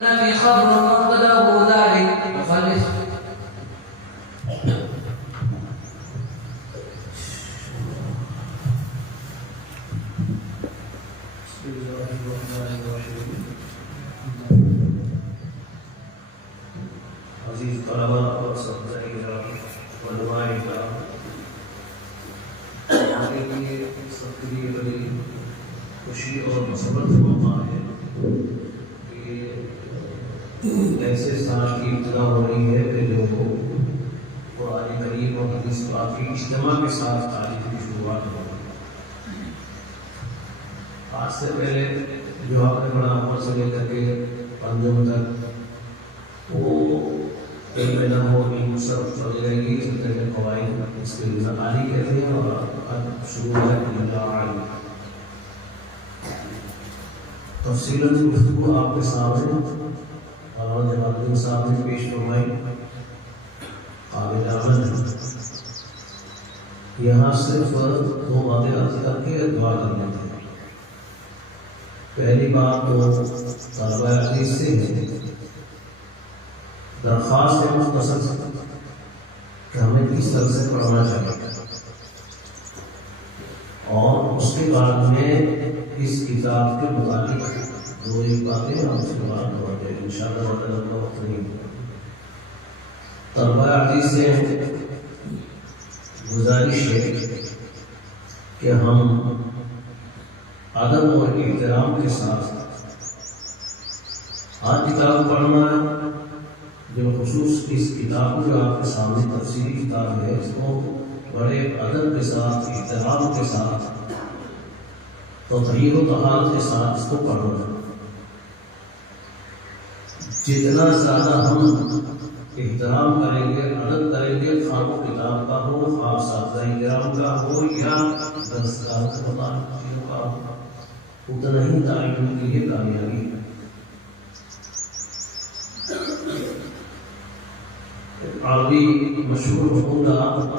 في خبر مقتضاه ذلك يخلص. بسم الله الرحمن الرحيم. عزیز طلباء اور ساتذہ کرام علماء کرام، ہمارے لیے سب کے لیے بڑی خوشی اور مسرت کا موقع ہے کہ ایسے سال کی ابتدا ہو رہی ہے کہ جو قرآن کریم اور حدیث پاک کی اجتماع کے ساتھ تعلیم کی شروعات ہو رہی ہے۔ آج سے پہلے جو آپ نے بڑا عمر سے لے کر کے پنجم تک وہ علم نحو علم صرف وغیرہ یہ چلتے ہیں قواعد، اس کے لیے عالی کہتے ہیں، اور اب شروع ہے اللہ عالم۔ تفصیلاً گفتگو آپ کے سامنے اور جناب صاحب نے پیش فرمائی قابل عمل ہے۔ یہاں صرف دو باتیں عرض کر کے دعا کرنا ہے۔ پہلی بات تو طلبہ حدیث سے ہے، درخواست ہے مختصر کہ ہمیں کس طرح سے پڑھنا چاہیے، اور اس کے بعد میں اس کتاب کے متعلق دو ایک باتیں ہم اس کے بعد ہوتے ہیں انشاءاللہ تعالیٰ کا وقت نہیں ہے۔ طلبہ حدیث سے گزارش ہے کہ ہم ادب اور احترام کے ساتھ ہر کتاب پڑھنا ہے، بالخصوص اس کتاب جو آپ کے سامنے تفصیلی کتاب ہے، اس کو بڑے ادب کے ساتھ، احترام کے ساتھ، تطہیر و طہارت کے ساتھ اس کو پڑھنا ہے۔ جتنا زیادہ ہم احترام کریں گے، ادب کریں گے، خواہ وہ کتاب کا ہو، خواہ اساتذہ کرام کا ہو یا درسگاہ کے متعلق چیزوں کا ہو، اتنا ہی تعلیم کی یہ کامیابی ہے۔ عربی مشہور حقوق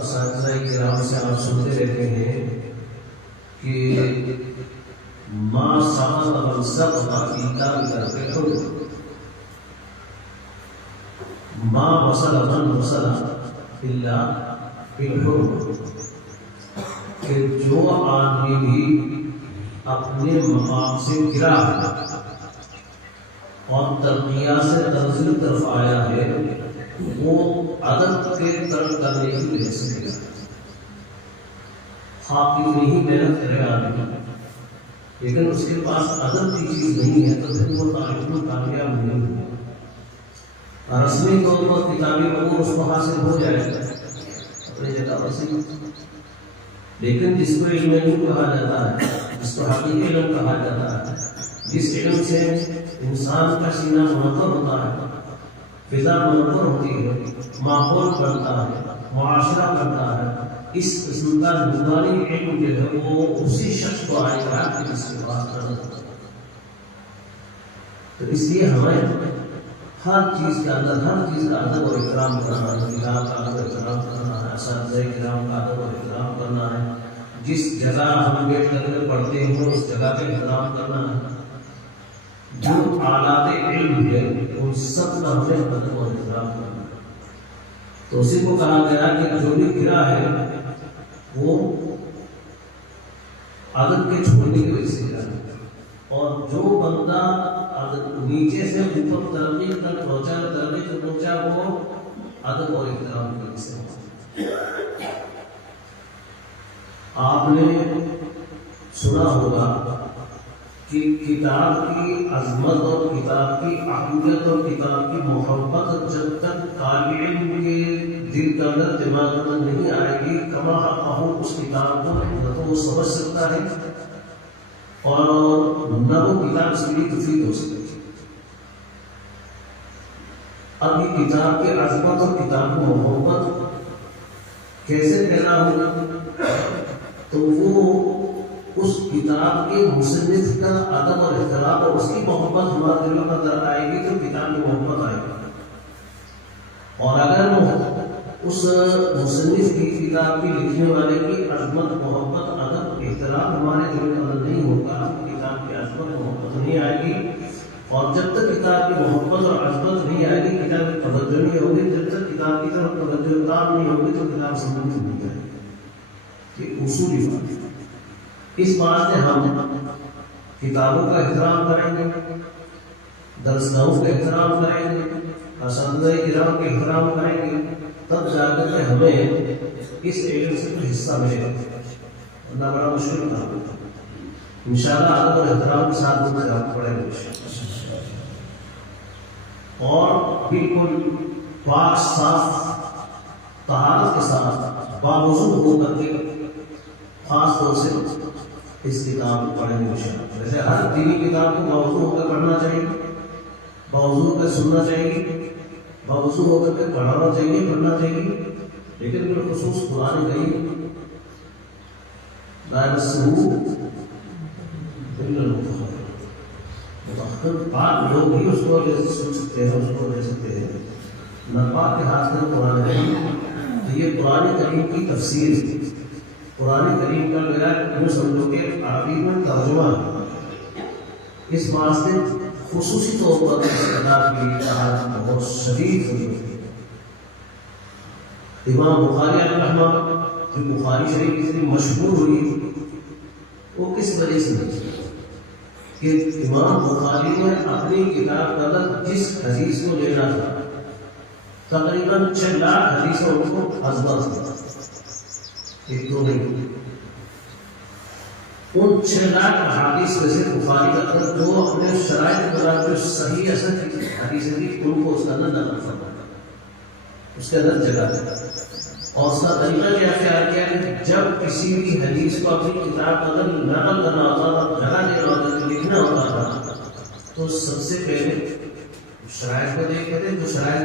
اساتذہ کرام سے آپ سنتے رہتے ہیں کہ ما سقط من سقط فی کتاب الحر، ما وصل من وصل الا بالحر، کہ جو آدمی بھی اپنے مقام سے گرا ہے اور ترقیہ سے تنزل طرف آیا ہے، وہ ادب کے ترک کرنے کی وجہ سے گرا، خواب کتنی ہی محنت کرے آدمی لیکن اس کے پاس ادب کی چیز نہیں ہے تو پھر وہ تعلیم میں کامیاب نہیں ہوگا۔ رسمی طور پر کتابی امور اس کو حاصل ہو جائے گا اپنی جگہ پر سے، لیکن جس کو علم نہیں کہا جاتا ہے، جس کو حقیقی علم کہا جاتا ہے، جس علم سے انسان کا سینہ منور ہوتا ہے، فضا منور ہوتی ہے، ماحول بنتا ہے، معاشرہ بنتا ہے، اس قسم کا نورانی علم جو ہے وہ اسی شخص کو آئے گا کہ جس کے پاس ادب ہے۔ تو اس لیے ہمیں ہر چیز کے اندر ہر چیز کا ادب اور احترام کرنا ہے، کتاب کا ادب اور احترام کرنا ہے، اساتذہ کرام کا ادب اور احترام کرنا ہے، جس جگہ ہم بیٹھ کر کے پڑھتے ہیں اس جگہ کا احترام کرنا ہے، جو آلات علم ہے ان سب کا ہمیں ادب اور احترام کرنا ہے۔ تو اسی کو کہا گیا کہ جو بھی گرا ہے وہ ادب کے چھوڑنے کی وجہ سے گرا ہے، اور جو بندہ نیچے سے اوپر ترقی تک پہنچا، ترقی تک پہنچا، وہ ادب اور احترام کی وجہ سے۔ آپ نے سنا ہوگا کہ کتاب کی عظمت اور کتاب کی اہمیت اور کتاب کی محبت جب تک طالب علم کے دل کے اندر دماغ میں نہیں آئے گی، کما حقہ اس کتاب کو نہ تو وہ سمجھ سکتا ہے اور نہ وہ کتاب سے بھی تفید ہو سکتی ہے۔ اب یہ کتاب کی عظمت اور کتاب کی محبت کیسے پیدا ہوگا؟ تو وہ اس کتاب کے مصنف کا ادب اور احترام اور اس کی محبت ہمارے دلوں میں اندر آئے گی تو کتاب کی محبت آئے گی، اور اگر اس مصنف کی کتاب کی لکھنے والے کی عظمت، محبت، ادب، احترام ہمارے دل کے اندر نہیں ہوگا، کتاب کی عظمت محبت نہیں آئے گی، اور جب تک کتاب کی محبت کتاب کی طرف توجہ کام نہیں ہوگی تو کتاب سمجھ نہیں جائے گی. یہ اصولی بات ہے. اس بات سے ہم کتابوں کا احترام کریں گے, درسگاہوں کا احترام کریں گے, اساتذہ کرام کا احترام کریں گے, تب جا کر کے ہمیں اس علم سے کچھ حصہ ملے گا, ورنہ بڑا مشکل کام ہوگا. انشاءاللہ ادب اور احترام کے ساتھ ہم سے آپ پڑھیں گے اور بالکل پاک صاف طہارت کے ساتھ باوضو ہو کر کے خاص طور سے اس کتاب کو پڑھیں گے انشاءاللہ. ویسے ہر دینی کتاب کو باوضو ہو کر پڑھنا چاہیے, باوضو ہو کر سننا چاہیے, باوضو ہو کر کے پڑھانا چاہیے, پڑھنا چاہیے, لیکن بالخصوص قرآن کریم لا یمسہ الا المطہرون, مطہر پاک لوگ ہی اس کو سن سکتے ہیں, اس کو لے سکتے ہیں. ناپاک کے ہاتھ میں قرآن کریم, تو یہ قرآن کریم کی تفسیر ہے. قرآن کریم کا میرا یوں سمجھو کہ عربی میں ترجمہ ہے. اس واسطے خصوصی طور پر اس کتاب کی طہارت بہت شدید ہوئی. امام بخاری علیہ رحمہ جو بخاری شریف اتنی مشہور ہوئی وہ کس وجہ سے نہیں کہ امام بخاری نے اپنی کتاب کا جس حدیث کو لینا تھا تقریباً 6 لاکھ حدیثوں کو ازبر تھا, ایک دو نہیں. ان 6 لاکھ حدیث میں سے بخاری کا اندر جو اپنے شرائط کے جو صحیح اثر کی حدیث تھی ان کو اس کا اندر نقل فرمایا, اس کے اندر جگہ ہے. اور اس کا طریقہ کیا اختیار کیا کہ جب کسی بھی حدیث کو اپنی کتاب کا اندر نقل کرنا ہوتا تھا, جگہ دینا ہوتا تھا, لکھنا ہوتا تھا, تو سب سے پہلے شرائط کو دیکھتے تھے, جو شرائط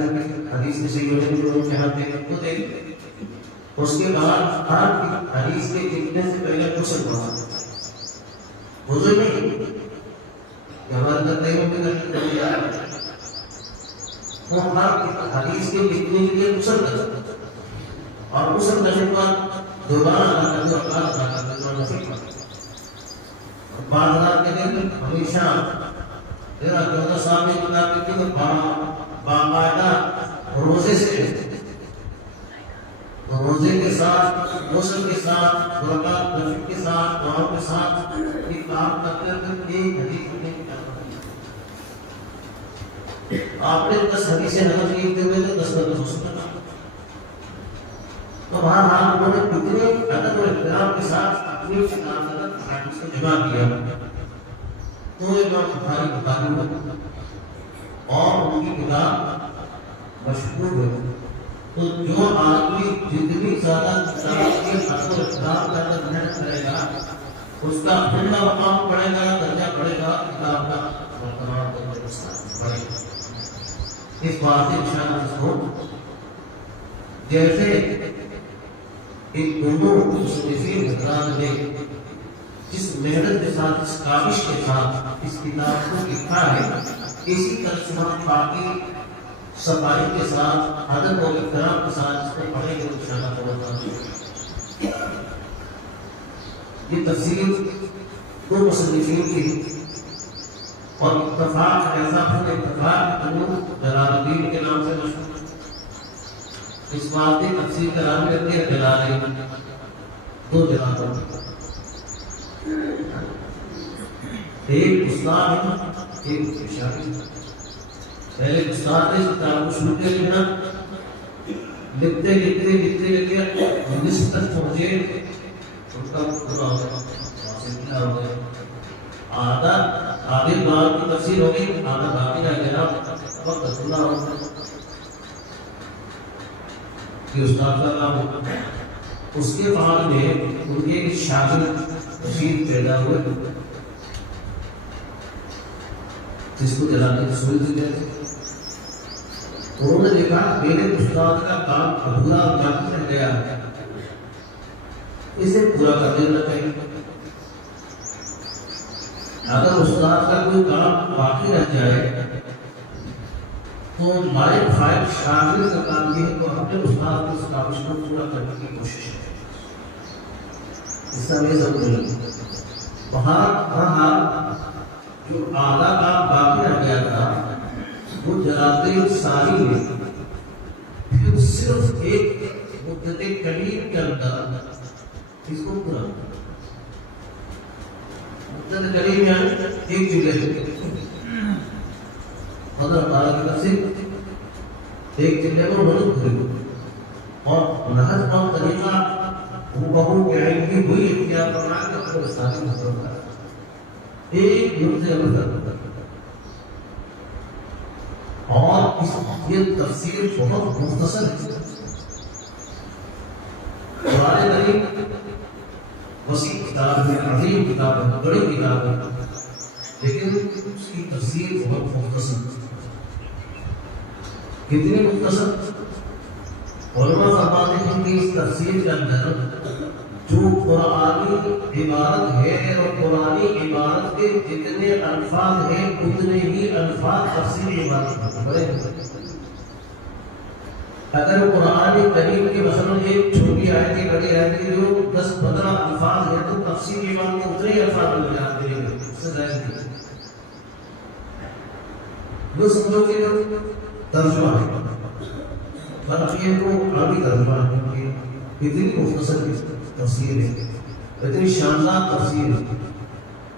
حدیث میں صحیح ہونے جو ان کے ہاتھ دیکھتے کو دیکھتے. اس کے بعد ہر حدیث کے لکھنے سے پہلے غسل کرواتے تھے. وضو نہیں کہ ہمارے کرتے ہیں وہ ہر حدیث کے لکھنے کے لیے غسل کرتے تھے, اور غسل کرنے کے بعد دوبارہ بارہ کے دن ہمیشہ 13-14 سال میں کتاب لکھی تو باقاعدہ روزے سے, روزے کے ساتھ, غسل کے ساتھ, برکات نفل کے ساتھ, دعاؤں کے ساتھ یہ کام کرتے ہوئے ایک حدیث میں آپ نے 10 حدیثیں نقل کیتے ہوئے تو 10 کا غسل کرنا. تو بہرحال انہوں نے کتنے ادب و احترام کے ساتھ اپنی حدیث کو جمع کیا. تو امام بخاری بخاری میں اور ان کی کتاب مشہور ہے. تو جو آدمی جتنی زیادہ کتاب کے ادب و احترام کا محنت کرے گا اس کا اپنا مقام پڑے گا, درجہ بڑھے گا, کتاب کا برقرار بڑھے گا. اس بات سے انشاءاللہ ہو جیسے ایک دونوں مصنفین حضرات نے جس محنت کے ساتھ, اس کاوش کے ساتھ اس کتاب کو لکھا ہے, اسی طرح سے ہم باقی صفائی کے ساتھ, ادب و احترام کے ساتھ اس کو پڑھیں گے انشاءاللہ. یہ تفسیر دو مصنفین کی اور اتفاق ایسا ہے, اتفاق جلال الدین کے نام سے مشہور. اس بات کی تفسیر کا نام کرتے ہیں جلالین, دو جلال. ایک استاد ہے, ایک شاگرد. پہلے استاد نے کتاب کو شروع کیا لکھنا, لکھتے لکھتے لکھتے لکھتے نصف تک پہنچے, ان کا پورا ہو گیا. آدھے بات کی تفسیر ہو گئی, آدھا باقی رہ گیا, وقت پورا ہو گیا. یہ استاد کا کام ہوگا. اس کے بعد میں ان کے ایک شاگرد رشید پیدا ہوئے جس کو جلانے کی سوچ دی گئی. انہوں نے دیکھا میرے استاد کا کام ادھورا باقی رہ گیا ہے, اسے پورا کر دینا چاہیے. اگر استاد کا کوئی کام باقی رہ جائے تو لائق فائق شاگرد کا کام یہ ہے تو اپنے استاد کی اس کاوش کو پورا کرنے کی کوشش ہے. اس کا یہ سب نہیں وہاں جو آدھا کام باقی رہ گیا تھا وہ جلالدین ساری نے پھر صرف ایک مدت کلیم کے اندر اس کو پورا مدت کلیم یعنی ایک جملے حضرت تعالیٰ کی طرف سے ایک جملے کو مدد پوری اور نہج اور طریقہ بہو کے علم کی وہی اختیار کرنا ہے کہ اپنے استعمال مطلب ہے ایک جملے مطلب اور یہ تفسیر بہت مختصر ہے. قرآن کریم وسیع کتاب ہے، عظیم کتاب ہے، بڑی کتاب ہے، لیکن اس کی تفسیر بہت مختصر. کتنی مختصر؟ علماء فرماتے ہیں کہ اس تفسیر کے اندر جو قرآنی عبارت ہے اور قرآنی عبارت کے جتنے الفاظ ہیں اتنے ہی الفاظ تفسیر عبارت بڑے. اگر قرآن کریم کے مثلا ایک چھوٹی آیت کی بڑی آیت کی جو 10-15 الفاظ ہیں تو تفسیر عبارت میں اتنے ہی الفاظ مل جاتے ہیں، اس سے زائد نہیں. جو سمجھو کہ ترجمہ ہے فرقیہ کو عربی ترجمہ ہے، اتنی مختصر تفسیر ہے، اتنی شاندار تفسیر ہے،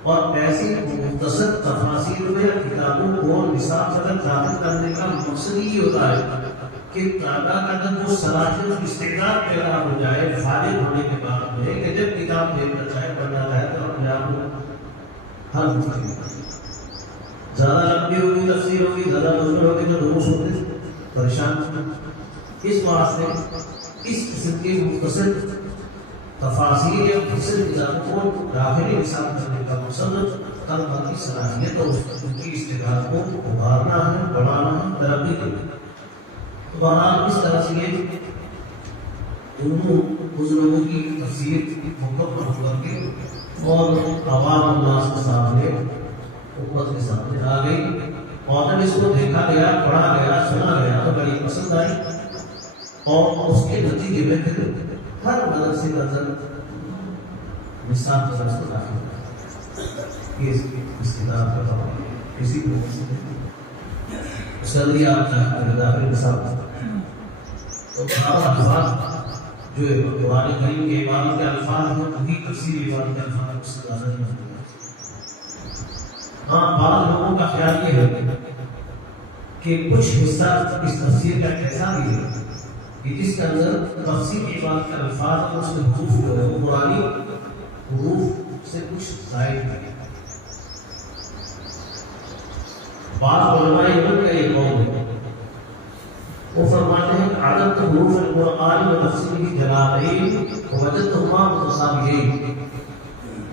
اور ایسی مختصر تفاسیر میں کتابوں کو نصاب سے داخل کرنے کا مقصد یہ ہوتا ہے کہ طلباء کا جب وہ صلاحیت استعداد پیدا ہو جائے فارغ ہونے کے بعد میں کہ جب کتاب دیکھنا چاہے پڑھنا چاہے تو اپنے آپ کو ہر زیادہ لمبی ہوگی تفسیر ہوگی، زیادہ مشکل ہوگی تو دروس ہوتے پریشان. اس واسطے اس قسم کی مختصر تفاصیل یا مختصر کتابوں کو داخلی نصاب کرنے کا مقصد طلباء کی صلاحیت اور ان کی استعداد کو ابھارنا ہے، بڑھانا ہے، ترقی کرنا. بہرحال اس طرح سے یہ دونوں بزرگوں کی تفسیر مکمل کر کے اور عوام الناس کے سامنے امت کے سامنے آ گئی، اور جب اس کو دیکھا گیا، پڑھا گیا، سنا گیا تو بڑی پسند آئی، اور اس کے نتیجے میں پھر ہر مدرسے کا اندر نصاب کا درس داخل ہوا. اس کتاب کا طور کسی کو سردی آپ چاہتے داخل نصاب تو الفاظ جو قرآن کریم کے عبارت کے الفاظ ہیں وہی تفسیر عبارت کے الفاظ اس سے زیادہ نہیں ہوتے. ہاں بعض لوگوں کا خیال یہ ہے کہ کچھ حصہ اس تفسیر کا ایسا بھی ہے کہ جس کے اندر تفسیر عبارت کے الفاظ اس میں حروف قرآنی حروف سے کچھ زائد ہے. بعض علماء علم کا یہ قول ہے، وہ فرماتے ہیں کہ عدد حروف القرآن و تفسیری جلالین وجدتہما متساویین.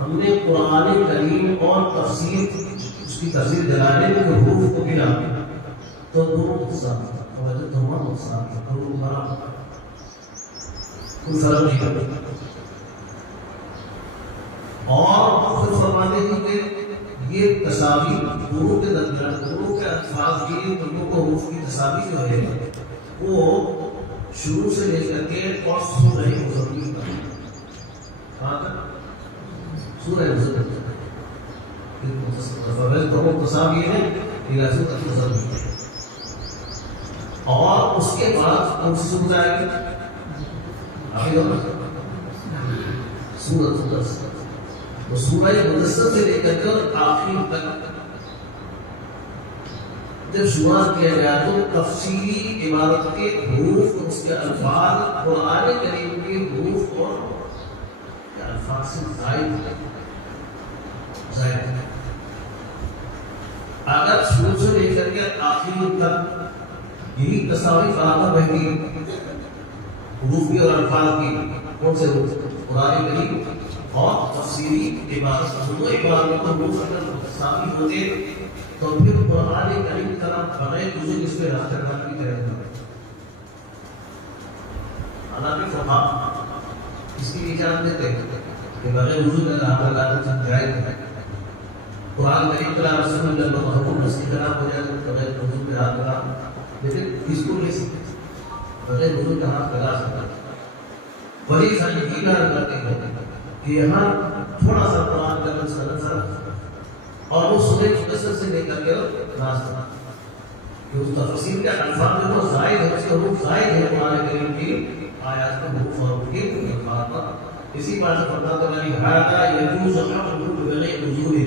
ہم نے قرآن کریم اور تفسیر اس کی تفسیر جلالین کے حروف کو ملا تو دونوں متساوی وجدتہما متساویین، حروف کا کوئی فرق نہیں کرتا. اور پھر فرماتے ہیں کہ یہ تساوی حروف کے درمیان حروف کے الفاظ کی دونوں کو حروف کی تساوی جو ہے وہ شروع سے لے کر کے اور سورہ مزمل کہاں تک سورہ مزمل دونوں تساوی ہیں سورہ مزمل، اور اس کے بعد کون سی سورہ آئے گی آگے سورہ مدثر. تو سورہ مدثر سے لے کر کے آخر تک جب شروعات کیا گیا تو تفصیلی عبارت کے حروف اور اس کے الفاظ قرآن کریم کے حروف اور الفاظ سے زائد. اگر شروع سے لے کر کے آخر تک یہی تصاویر فراہم رہے گی حروف کی اور الفاظ کی، کون سے حروف؟ قرآن کریم اور تفسیری عبارت، دونوں عبارت کو حروف اگر ثابت ہوتے تو پھر قرآن کریم کی طرف بغیر وضو اس پہ راستہ کرنے کی طرح ہوگا. حالانکہ فقہاء اس کی اجازت دیتے ہیں کہ بغیر وضو کا راستہ کرنا جائز ہے. قرآن کریم کا رسول اللہ صلی اللہ علیہ وسلم کی طرح ہو جائے تو بغیر وضو کا راستہ کرنا، لیکن اس کو لے سکتے بغیر وضو کا ہاتھ لگا سکتا. بڑی ساری گیلا کرتے ہیں کہ یہاں تھوڑا سا قرآن کا نصر اور وہ سورہ مدثر سے لے کر کے راستہ جو تفسیر کے الفاظ جو زائد ہے، اس کے حروف زائد ہے قرآن کریم کی آیات کے حروف اور ان کے الفاظ پر۔ اسی بات سے فرماتا ہے ہذا یجوز حمله بغیر نزول،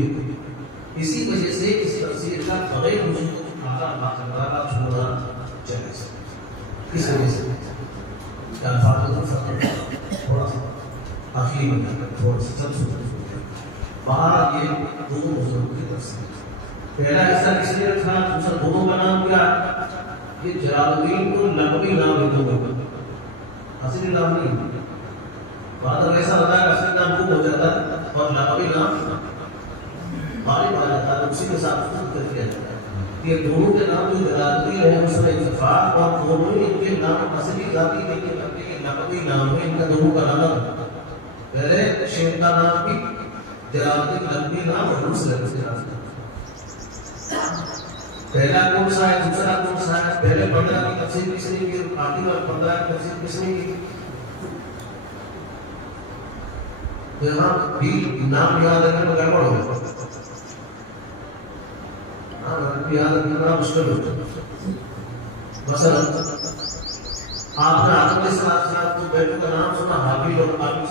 اسی وجہ سے اس تفسیر کا بغیر نزول آقا باقاعدہ کا چھوڑنا جائز ہے۔ اس وجہ سے الفاظ کو تھوڑا سا آخری میں تھوڑا سا سب سے باہر یہ دونوں نزول کی تفسیر۔ پہلا حصہ کس نے رکھا، دوسرا دونوں کا نام کیا؟ یہ جلال الدین کو لقبی نام ہے دونوں کا، اصلی نام نہیں۔ بعد میں ایسا ہوتا ہے اصلی نام گم ہو جاتا ہے اور لقبی نام غالب آ جاتا ہے، اسی کے ساتھ خود کر دیا جاتا ہے۔ یہ دونوں کے نام جو جلال الدین ہے اس میں اتفاق، اور دونوں ہی ان کے نام اصلی ذاتی نہیں کرتے کہ لقبی نام ہے ان کا دونوں کا نام۔ پہلے شیخ کا نام بھی جلال الدین لقبی نام اور دوسرے کا نام پہلا کون سا ہے دوسرا کون سا ہے؟ پہلے 15 کی تفسیر کس نے کی، آخری اور 15 کی تفسیر کس نے کی؟ یہاں بھی نام یاد رکھنے میں گڑبڑ ہو گیا، نام یاد رکھنا بڑا مشکل ہوتا ہے۔ مثلا آپ نے آدم علیہ السلام کو بیٹوں کا نام سنا، حابیل اور قابیل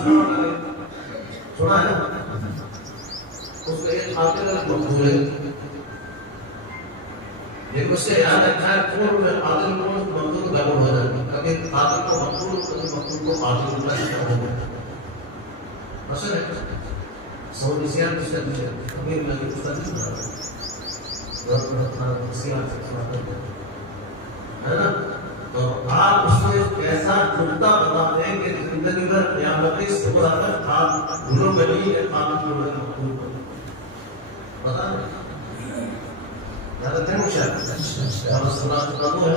سنا ہے نا؟ اس کا ایک قابل الگ مقبول ہے، لیکن اس سے یاد رکھا ہے کون میں عادل کون مقبول گڑبڑ ہو جاتا ہے، کبھی عادل کو مقبول کبھی مقبول کو عادل اللہ سے ہو گیا۔ اصل ہے سو نسیان کس کا پیچھے امیر لگی اس کا نہیں بنا نسیان سے سماتا ہے نا۔ تو آپ اس میں ایسا نقطہ بتاتے ہیں کہ زندگی میں قیامت صبح تک آپ گھروں میں نہیں ہے، آپ گھروں میں مقبول کو پتا نہیں یاد رکھتے ہیں مشاہد احمد صبرات کو ہے،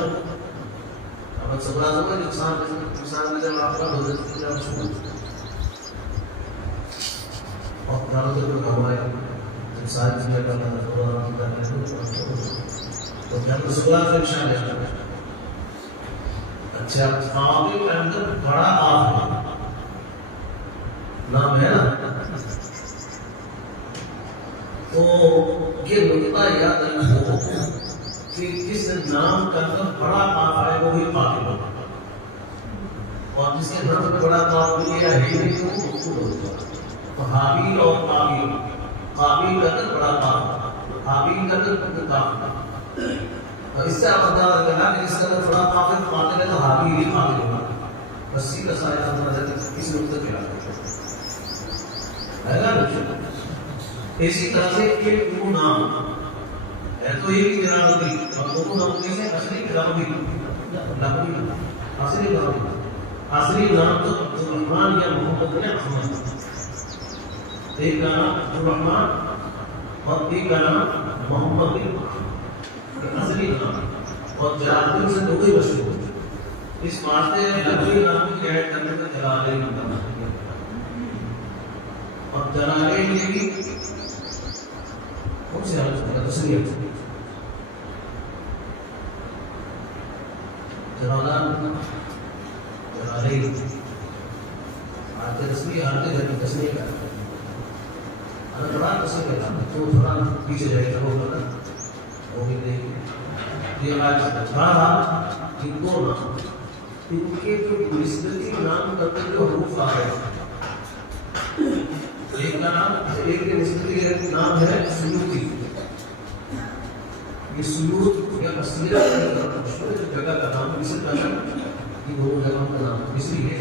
احمد صبرات کو انسان میں جب آپ کا حضرت کی جب چھوڑ اور داروں سے جو ہمارے جب ساری چیزیں کرنا ہے تو آرام کرنا ہے تو احمد صبرات کو انشاء اللہ اچھا قابل کے اندر بڑا آپ نام ہے نا، تو یہ نقطہ یاد رکھو کہ جس نام کا اندر بڑا آپ آئے وہ بھی قابل ہوگا، اور جس کے نام میں بڑا قابل یہ ہے ہی نہیں وہ مقبول ہوگا۔ تو حابیل اور قابل، قابل کا اندر بڑا قابل، حابیل کا اندر قابل، اور اس سے آپ اندازہ کرنا کہ اس کا اندر بڑا قابل ہے تو حابیل ہی قابل ہوگا۔ بس کا سایہ اندازہ اس نقطہ پہ ہے نا۔ اسی طرح سے ایک دونوں نام ہے تو ایک جلال الدین اور دونوں نام کیسے اصلی جلال الدین اصلی نام تو عبدالرحمن یا محمد بن احمد، ایک کا نام عبدالرحمن اور ایک کا نام محمد بن احمد، اصلی نام، اور جلال الدین سے دو ہی مشہور ہوتے ہیں۔ اس واسطے لقبی نام کی ایڈ کرنے میں جلالین نام اور جلالین یہ بھی کون سے حالت ہوگا تصریح جلالان جلالین آتے تصریح آتے جب تصریح کرتا ہے اگر بڑا تصریح کرتا ہے تو تھوڑا پیچھے جائے گا وہ بنا وہ بھی نہیں یہ آج بڑا ان دو نام ان کے جو نسبتی نام کرتے جو حروف آ رہے ہیں، ایک کا نام ایک کے نسبتی نام ہے سیوطی، یہ سیوط یا اصلیت جگہ کا نام مصر کا نام، یہ دونوں جگہوں کا نام مصری ہے۔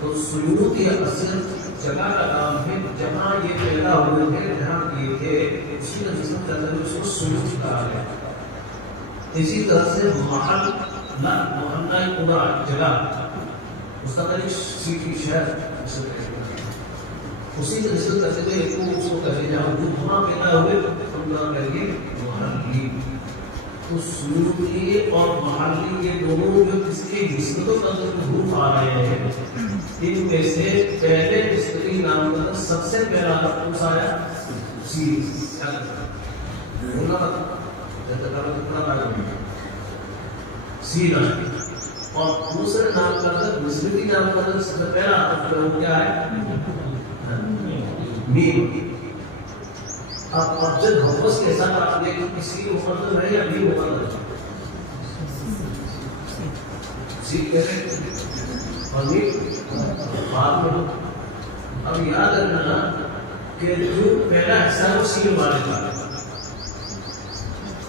تو سیوط یا اصلیت جگہ کا نام ہے جہاں یہ پیدا ہوئے ہیں، جہاں یہ تھے اسی نسبت کا نام اس کو سیوط کہا گیا۔ اسی طرح سے محل محلہ قرا جگہ اس کا نام سیٹی شہر اسی سے نسبت کرتے تھے ایک کو اس کو کہتے جہاں وہاں پیدا ہوئے ہم نام کہیں گے محلی۔ تو سیوطی اور محلی یہ دونوں جو اس کے نسبتوں کا جو حروف آ رہے ہیں ان میں سے پہلے نسبتی نام کا سب سے پہلا کون سا آیا؟ سینا، اور دوسرے نام کا نسبتی نام کا سب سے پہلا کیا ہے؟ میم۔ اب جب حفظ کے ساتھ آپ نے کسی مقدم ہے یا نہیں مقدم سیکھ کہتے اور بعد میں اب یاد رکھنا کہ جو پہلا حصہ ہے وہ سیل والے کا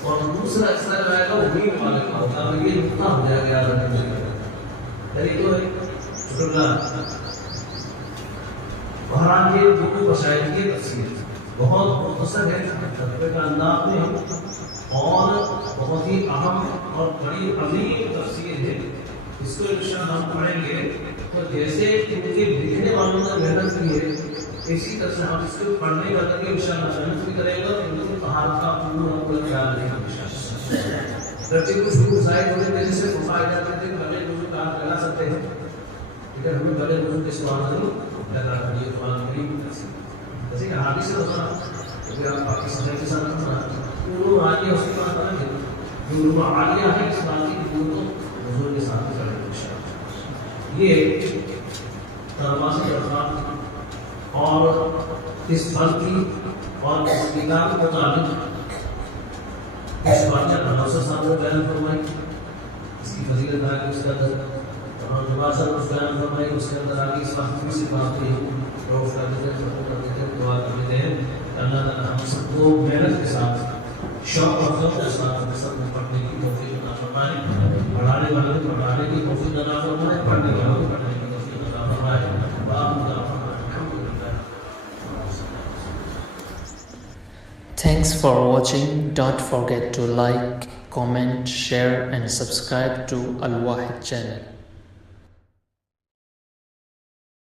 اور دوسرا حصہ جو ہے وہ میم والے کا ہوتا ہے. یہ نقطہ ہو جائے گا یاد رکھنے کا. یعنی تو بہرحال یہ دونوں مسائل کی تفصیل بہت مختصر ہے تجربے کا انداز میں اور بہت ہی اہم اور بڑی عظیم تفصیل ہے. اس کو انشاءاللہ ہم پڑھیں گے تو جیسے ان کے لکھنے والوں نے محنت کی ہے اسی طرح سے ہم اس کو پڑھنے والے کے انشاءاللہ محنت بھی کریں گے اور ان کو طہارت کا پورا خیال رکھیں گے انشاءاللہ. بچے کچھ لوگ ظاہر ہونے میں جیسے فائدہ کرتے ہیں بڑے وضو کا ہاتھ لگا سکتے ہیں لیکن ہمیں بڑے وضو کے سوال ضرور لگا کریے قرآن کریم جیسے کہ حادث سے ہوتا کیونکہ آپ پاکستان کے ساتھ ہونا علوم عالیہ اس کی بات کریں گے جو علوم عالیہ ہے اس بات کی وہ تو وضو کے ساتھ کریں گے انشاءاللہ. یہ طلباء سے افراد اور اس فن کی اور اس کتاب کے مطابق اس واقعہ کا نوسر صاحب نے بیان فرمائی اس کی فضیلت آگے اس کے اندر اور جماعت صاحب نے بیان فرمائی اس کے اندر آگے اس وقت سے بات کی روح کر دیتے ہیں ختم کر دیتے ہیں دعا کر دیتے ہیں اللہ تعالیٰ ہم سب کو محنت کے ساتھ شوق اور ذوق کے ساتھ سب میں پڑھنے کی توفیق عطا فرمائے. پڑھانے والوں کو پڑھانے کی توفیق عطا فرمائے. پڑھنے والوں کو پڑھنے کی توفیق عطا فرمائے. Thanks for watching. Don't forget to like, comment, share and subscribe to Al Wahid channel.